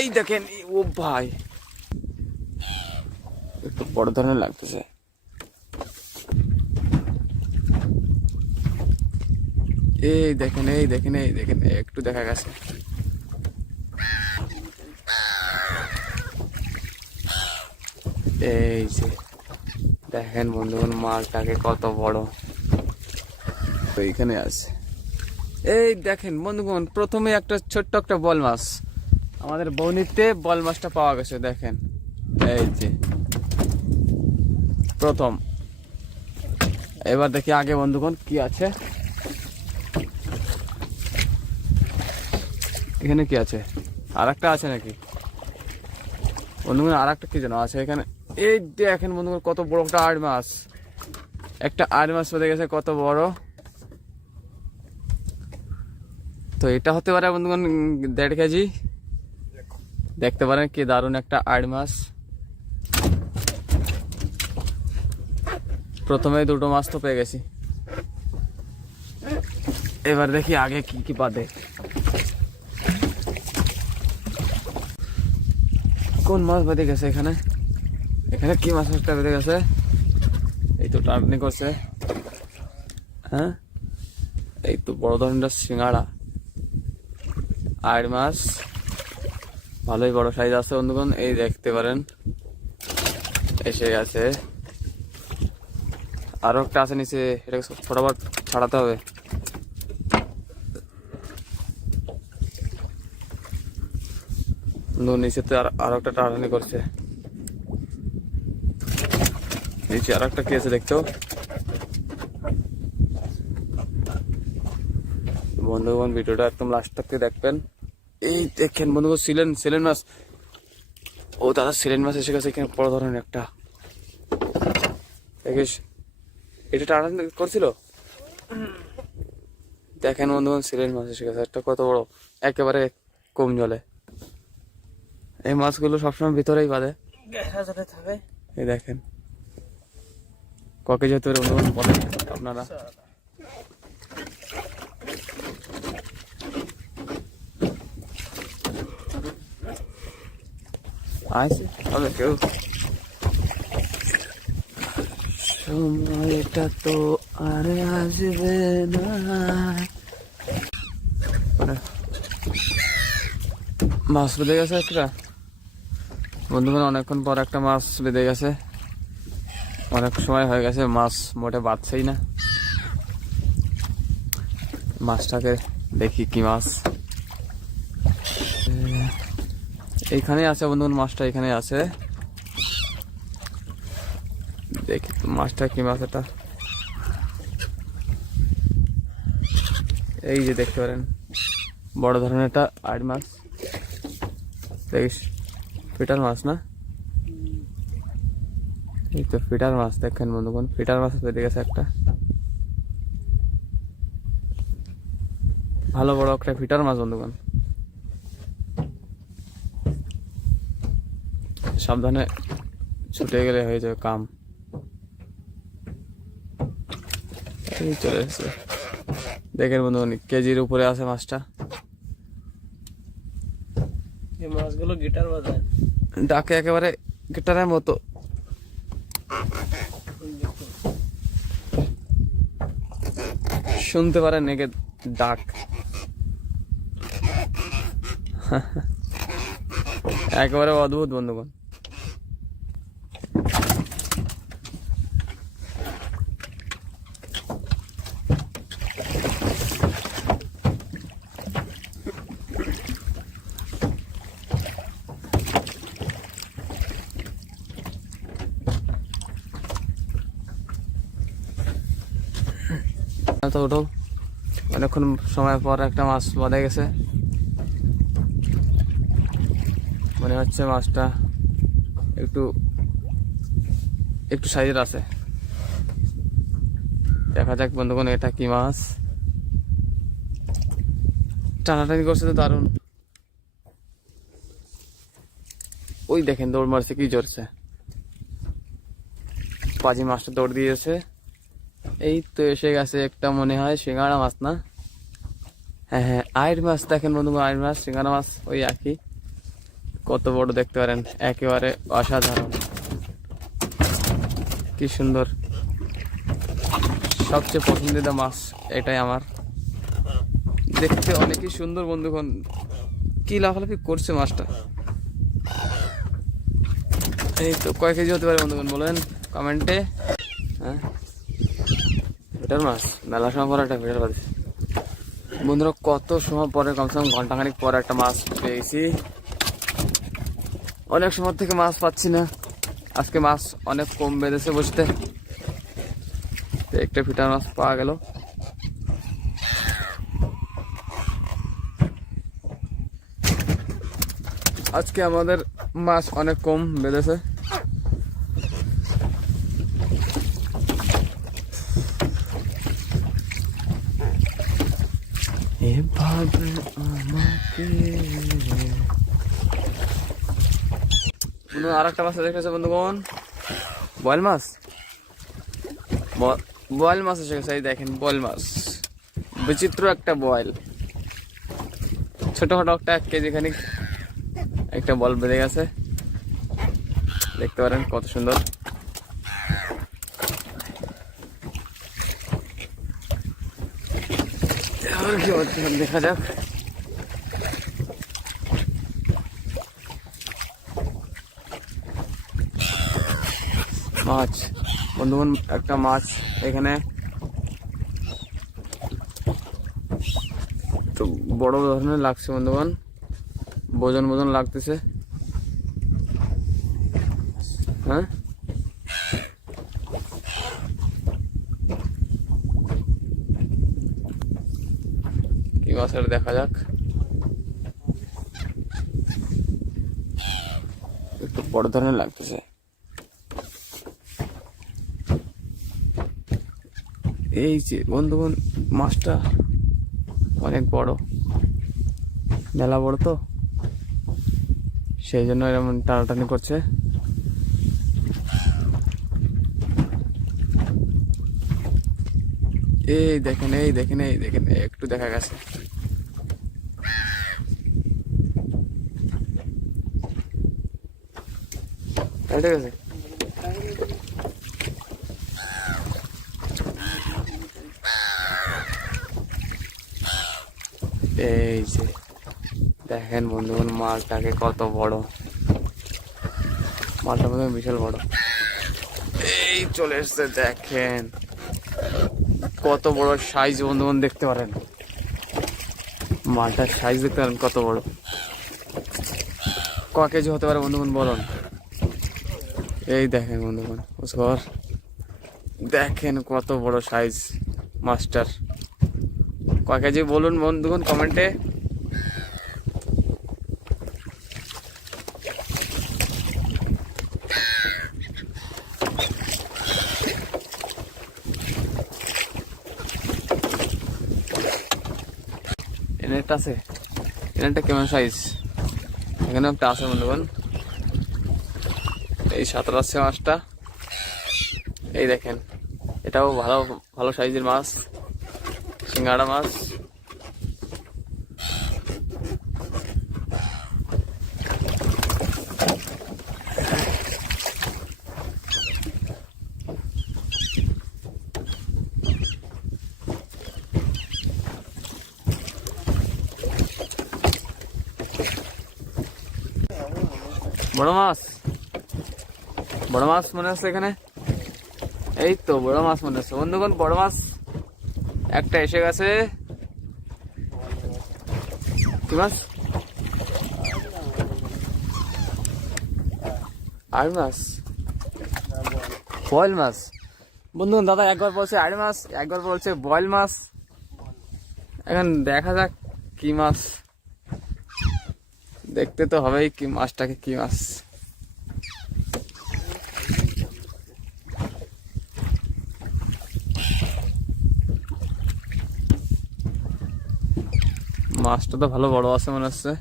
এই দেখেন, ও ভাই একটু বড় ধরনের লাগতেছে। এই দেখেন, এই দেখেন, এই দেখেন, একটু দেখা গেছে। এই যে দেখেন বন্ধুগণ, মাছটাকে কত বড় তো এইখানে আছে। এই দেখেন বন্ধুগণ, প্রথমে একটা ছোট্ট একটা বল মাছ, আমাদের বৌনিতে বল মাছটা পাওয়া গেছে। দেখেন এই যে প্রথম। এবার দেখি আগে বন্ধুগণ কি আছে, এখানে কি আছে, আর একটা আছে নাকি বন্ধুগণ? আর একটা কি যেন আছে এখানে। এই দেখেন বন্ধুগণ, কত বড় একটা আড় মাছ, একটা আড় মাছ পেতে গেছে, কত বড়। তো এটা হতে পারে বন্ধুগণ 1.5 কেজি। দেখতে পারেন কি দারুণ একটা আড় মাছ। প্রথমে দুটো মাছ তো পেয়ে গেছি, এবার দেখি আগে কি কি বাদে। কোন মাছ বেঁধে গেছে এখানে? এখানে কি মাছ একটা বেঁধে গেছে, এই তো টার্নি করছে। হ্যাঁ, এই তো বড় ধরনের সিঙ্গাড়া আড় মাছ, ভালোই বড় সাইজ আছে বন্ধুগণ। এই দেখতে পারেন এসে গেছে। আরো একটা আছে নিচে, এটাকে ফটাফট ছাড়াতে হবে। নিচে তো আরো একটা টানাটানি করছে। নিচে আর একটা কি আছে দেখতো বন্ধুগণ, ভিডিওটা একদম লাস্ট থেকে দেখবেন। এই দেখেন বন্ধুগণ, সিলেন মাছ। ও দাদা, সিলেন মাছ এসে গেছে এখানে, বড় ধরনের একটা। দেখিস, এটা টানাটানি করছিল। দেখেন বন্ধুগণ, সিলেন মাছ এসে গেছে একটা, কত বড়, একেবারে কম জলে। এই মাছগুলো সবসময় ভিতরেই বাঁধে, এই দেখেন ককে যেতে বন্ধুগণ বলেন আপনারা। আসে হবে কেউ, সময়টা তো আর আসবে না। মাছ বেঁধে গেছে একটা বন্ধুগণ, অনেকক্ষণ পর একটা মাছ বেঁধে গেছে। অনেক সময় হয়ে গেছে মাছ মোটে বাঁধছেই না। মাছটাকে দেখি কি মাছ। এইখানে আছে বন্ধুগণ, মাছটা এখানে আছে। দেখি মাছটা কি মাছ এটা। এই যে দেখতে পারেন বড় ধরনের একটা আড় মাছ। দেখিস, ফিটার মাছ না? এই তো ফিটার মাছ। দেখেন বন্ধুগণ, ফিটার মাছ পেতে গেছে একটা, ভালো বড় একটা ফিটার মাছ বন্ধুগণ। সাবধানে ছুটে গেলে হয়ে যাবে কাম। এই চলে এসেছে, দেখেন বন্ধুগণ, কেজির উপরে আছে মাছটা। এই মাছগুলো গিটার বাজায়, ডাকে একেবারে গিটারের মতো। শুনতে পারেন নাকি ডাক? একেবারে অদ্ভুত বন্ধুগণ। তো ওঠো, অনেকক্ষণ সময় পর একটা মাছ বাঁধা গেছে। মনে হচ্ছে মাছটা একটু একটু সাইজের আছে। দেখা যাক বন্ধুগণ, এটা কি মাছ। টানাটানি করছে তো দারুণ। ওই দেখেন দৌড় মারছে, কি জোরছে। পাজি মাছটা দৌড় দিয়েছে। এই তো এসে গেছে একটা, মনে হয় সিঙ্গাড়া মাছ না? হ্যাঁ হ্যাঁ, আইড় মাছ। দেখেন বন্ধুগণ, আইড় মাছ সিঙ্গাড়া মাছ ওই একই। কত বড় দেখতে পারেন, একেবারে অসাধারণ, কি সুন্দর। সবচেয়ে পছন্দিত মাছ এটাই আমার, দেখতে অনেকই সুন্দর। বন্ধুগণ কি লাফালাফি করছে মাছটা। এই তো কয় কেজি হতে পারে বন্ধুগণ বলেন কমেন্টে। হ্যাঁ ভিটার মাছ, মেলা সময় পরে একটা ভিটার মাছ বন্ধুরা, কত সময় পরে, কমসে কম ঘন্টাখানিক পরে একটা মাছ পেয়েছি। অনেক সময় থেকে মাছ পাচ্ছি না, আজকে মাছ অনেক কম বেঁধেছে বসতে, একটা ফিটার মাছ পাওয়া গেল। আজকে আমাদের মাছ অনেক কম বেঁধেছে। এভাবে আমাকে আর একটা মাছ দেখেছে বন্ধুগণ, বয়েল মাছ, বয়েল মাছ এসে গেছে। এই দেখেন বয়েল মাছ, বিচিত্র একটা বয়েল, ছোটখাটো একটা 1 কেজি খানিক একটা বল বেঁধে গেছে, দেখতে পারেন কত সুন্দর। কি হচ্ছে দেখা যাক। মাছ বন্ধুগণ, একটা মাছ এখানে তো বড় ধরনের লাগছে বন্ধুগণ, ওজন ওজন লাগতেছে। হ্যাঁ কি মাছ এটা দেখা যাক, একটু বড় ধরনের লাগতেছে। এই যে বন্ধুগণ মাছটা অনেক বড়, মেলা বড় তো, সেই জন্য এরকম টানাটানি করছে। এই দেখেন, এই দেখেন, এই দেখেন, একটু দেখা গেছে। ঠিক আছে, এই যে দেখেন বন্ধুগণ মাছটাকে কত বড়, মাছটা বন্ধুগণ বিশাল বড়। এই চলে এসছে, দেখেন কত বড় সাইজ বন্ধুগণ, দেখতে পারেন মাছটার সাইজ দেখতে পারেন কত বড়। ক কেজি হতে পারে বন্ধুগণ বলুন। এই দেখেন বন্ধুগণ, দেখেন কত বড় সাইজ মাছটার, ক কেজি বলুন বন্ধুগণ কমেন্টে। এনেরটা আছে, এনেরটা কেমন সাইজ, এখানে একটা আছে বন্ধুগণ। এই সাঁতরাচ্ছে মাছটা, এই দেখেন এটাও ভালো ভালো সাইজের মাছ, সিঙ্গাড়া মাছ। বড় মাছ, বড় মাছ মনে হচ্ছে এখানে, এই তো বড় মাছ মনে হচ্ছে বন্ধুগণ, বড় মাছ একটা এসে গেছে। কি মাছ? আড় মাছ, বয়েল মাছ বন্ধুগণ। দাদা একবার বলছে আড় মাছ, একবার বলছে বয়েল মাছ, এখন দেখা যাক কি মাছ, দেখতে তো হবেই কি মাছটাকে কি মাছ। মাছটা তো ভালো বড় আছে মনে হচ্ছে।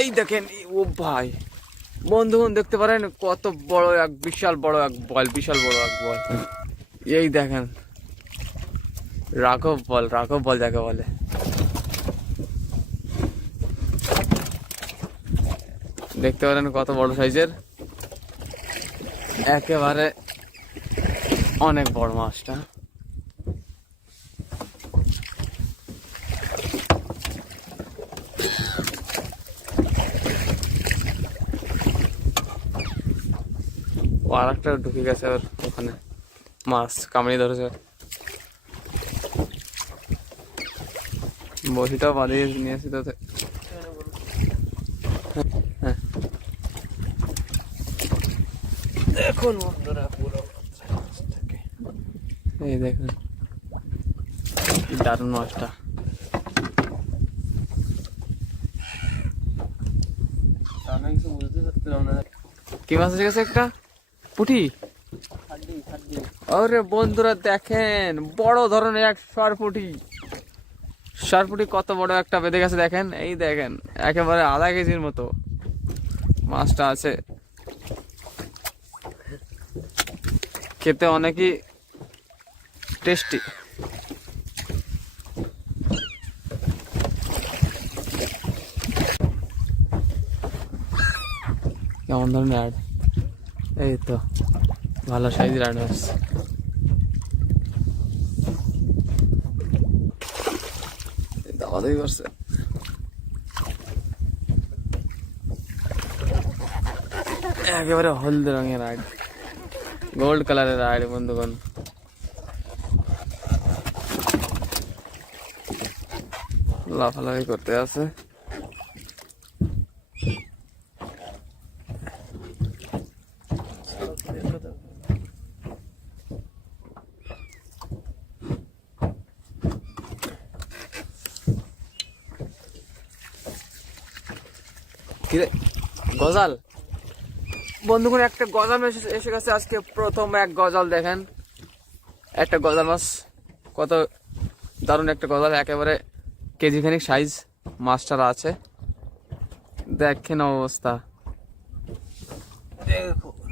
এই দেখেন, ও ভাই বন্ধুগণ দেখতে পারেন কত বড় এক, বিশাল বড় এক বল, বিশাল বড় এক বল। এই দেখেন রাঘব বল যাকে বলে। দেখতে পারেন কত বড় সাইজের, একেবারে অনেক বড় মাছটা। ও আর একটা ঢুকে গেছে ওর ওখানে, মাছ কামড়ি ধরেছে। বসিটাও বাঁধিয়ে নিয়ে আসি তাতে। হ্যাঁ দেখুন বন্ধুরা পুরো এই দেখুন কি দারুণ মাছটা। আমি কিছু বুঝতে পারছিলাম না। কি মাছ এসে গেছে? একটা পুঁটি। হাড্ডি হাড্ডি। আরে বন্ধুরা দেখেন, বড় ধরনের এক সরপুঁটি। সরপুঁটি কত বড় একটা বেঁধে গেছে দেখেন, এই দেখেন একেবারে আধা কেজির মতো মাছটা আছে। খেতে অনেকই টেস্টি। কেমন ধরনের অ্যাড? এই তো ভালো সাইজের অ্যাড আছে। দাওয়াদাই করছে। একেবারে হলদে রঙের রাইড, গোল্ড কালারের রাইড বন্ধুগণ। লাফালাফি করতে আছে। কিরে গজাল বন্ধুগণ, একটা গজাল এসে গেছে আজকে, প্রথম এক গজাল। দেখেন একটা গজাল মাছ, কত দারুণ একটা গজাল, একেবারে কেজি খানিক সাইজ মাছটার আছে। দেখেন অবস্থা,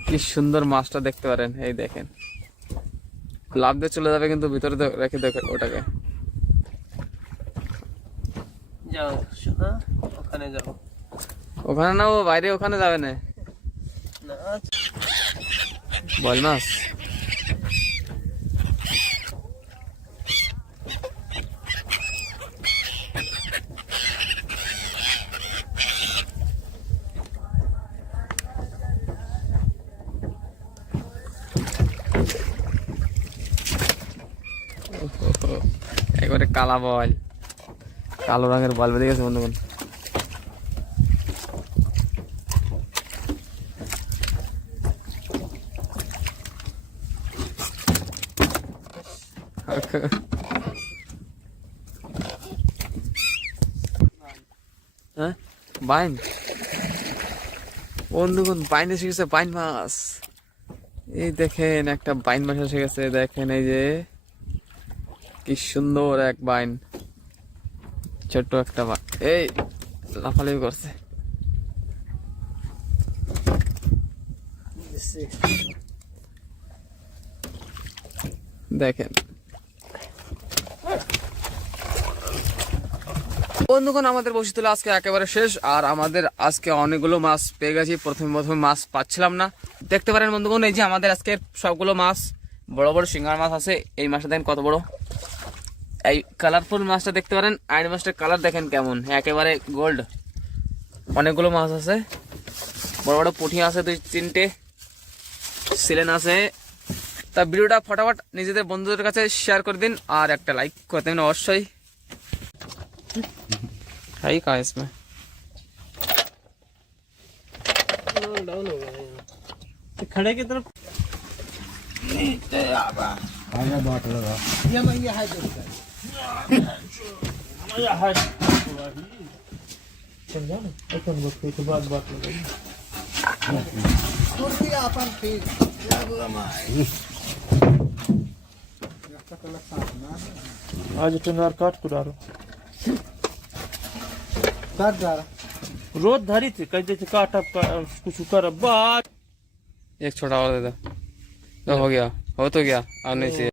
কি সুন্দর মাছটা দেখতে পারেন। এই দেখেন লাফ দিয়ে চলে যাবে, কিন্তু ভিতরে রেখে দেখে ওটাকে। যাও শোনা, ওখানে যাবো। ওখানে না, ও বাইরে, ওখানে যাবে না। না বল মাছ। একবারে কালা বল, কালো রঙের বল বেঁধে গেছে বন্ধুগণ। হ্যাঁ বাইন বন্ধুগণ, বাইন এসে গেছে, বাইন মাছ। এই দেখেন একটা বাইন মাছ এসে গেছে, দেখেন এই যে কি সুন্দর এক বাইন, ছোট্ট একটা এই লাফালাফি করছে। দেখেন বন্ধুগণ, আমাদের বসি তোলা আজকে একেবারে শেষ। আর আমাদের আজকে অনেকগুলো মাছ পেয়ে গেছি। প্রথমে মাছ পাচ্ছিলাম না। দেখতে পারেন বন্ধুগণ, এই যে আমাদের আজকে সবগুলো মাছ, বড় বড় সিঙ্গার মাছ আছে। এই মাছটা দেখেন কত বড়, এই কালারফুল মাছটা দেখতে পারেন। আইন মাছটার কালার দেখেন কেমন, একেবারে গোল্ড। অনেকগুলো মাছ আছে, বড় বড় পুঁটি আছে 2-3টে, সিলেন আছে। তা ভিডিওটা ফটাফট নিজেদের বন্ধুদের কাছে শেয়ার করে দিন, আর একটা লাইক করে দেবেন অবশ্যই। है ही कहाँ इसमें? डाउन हो गया ये। खड़े की तरफ आया बात लगा ये मैं ये है जो ये है चल जा ना अपन वक्त के बाद बात लगाई कुर्सी अपन फिर आज टंगार काट को डालो काट डाला रोज धरी थी कहते थे काट अब कुछ कर बात। एक छोटा और दे दो, तो हो गया, हो तो गया, और नहीं चाहिए।